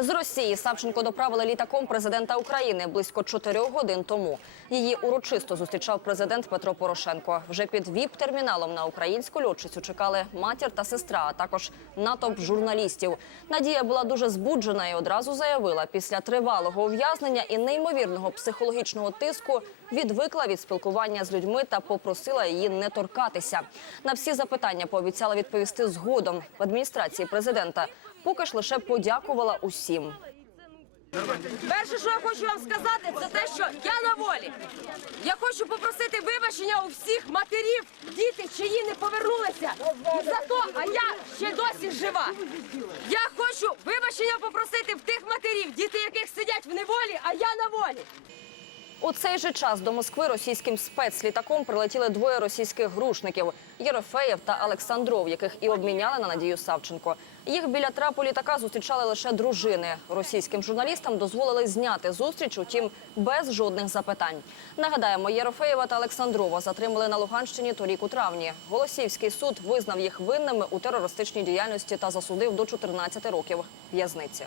З Росії Савченко доправили літаком президента України близько чотирьох годин тому. Її урочисто зустрічав президент Петро Порошенко. Вже під віп-терміналом на українську льотчицю чекали матір та сестра, а також натовп журналістів. Надія була дуже збуджена і одразу заявила, після тривалого ув'язнення і неймовірного психологічного тиску відвикла від спілкування з людьми та попросила її не торкатися. На всі запитання пообіцяла відповісти згодом в адміністрації президента. Поки ж лише подякувала усім. Перше, що я хочу вам сказати, це те, що я на волі. Я хочу попросити вибачення у всіх матерів, діти, чиї не повернулися. За то, а я ще досі жива. Я хочу вибачення попросити в тих матерів, діти яких сидять в неволі, а я на волі. У цей же час до Москви російським спецлітаком прилетіли двоє російських грушників Єрофеєв та Олександров, яких і обміняли на Надію Савченко. Їх біля трапу літака зустрічали лише дружини. Російським журналістам дозволили зняти зустріч, утім без жодних запитань. Нагадаємо, Єрофеєва та Олександрова затримали на Луганщині торік у травні. Голосіївський суд визнав їх винними у терористичній діяльності та засудив до 14 років в'язниці.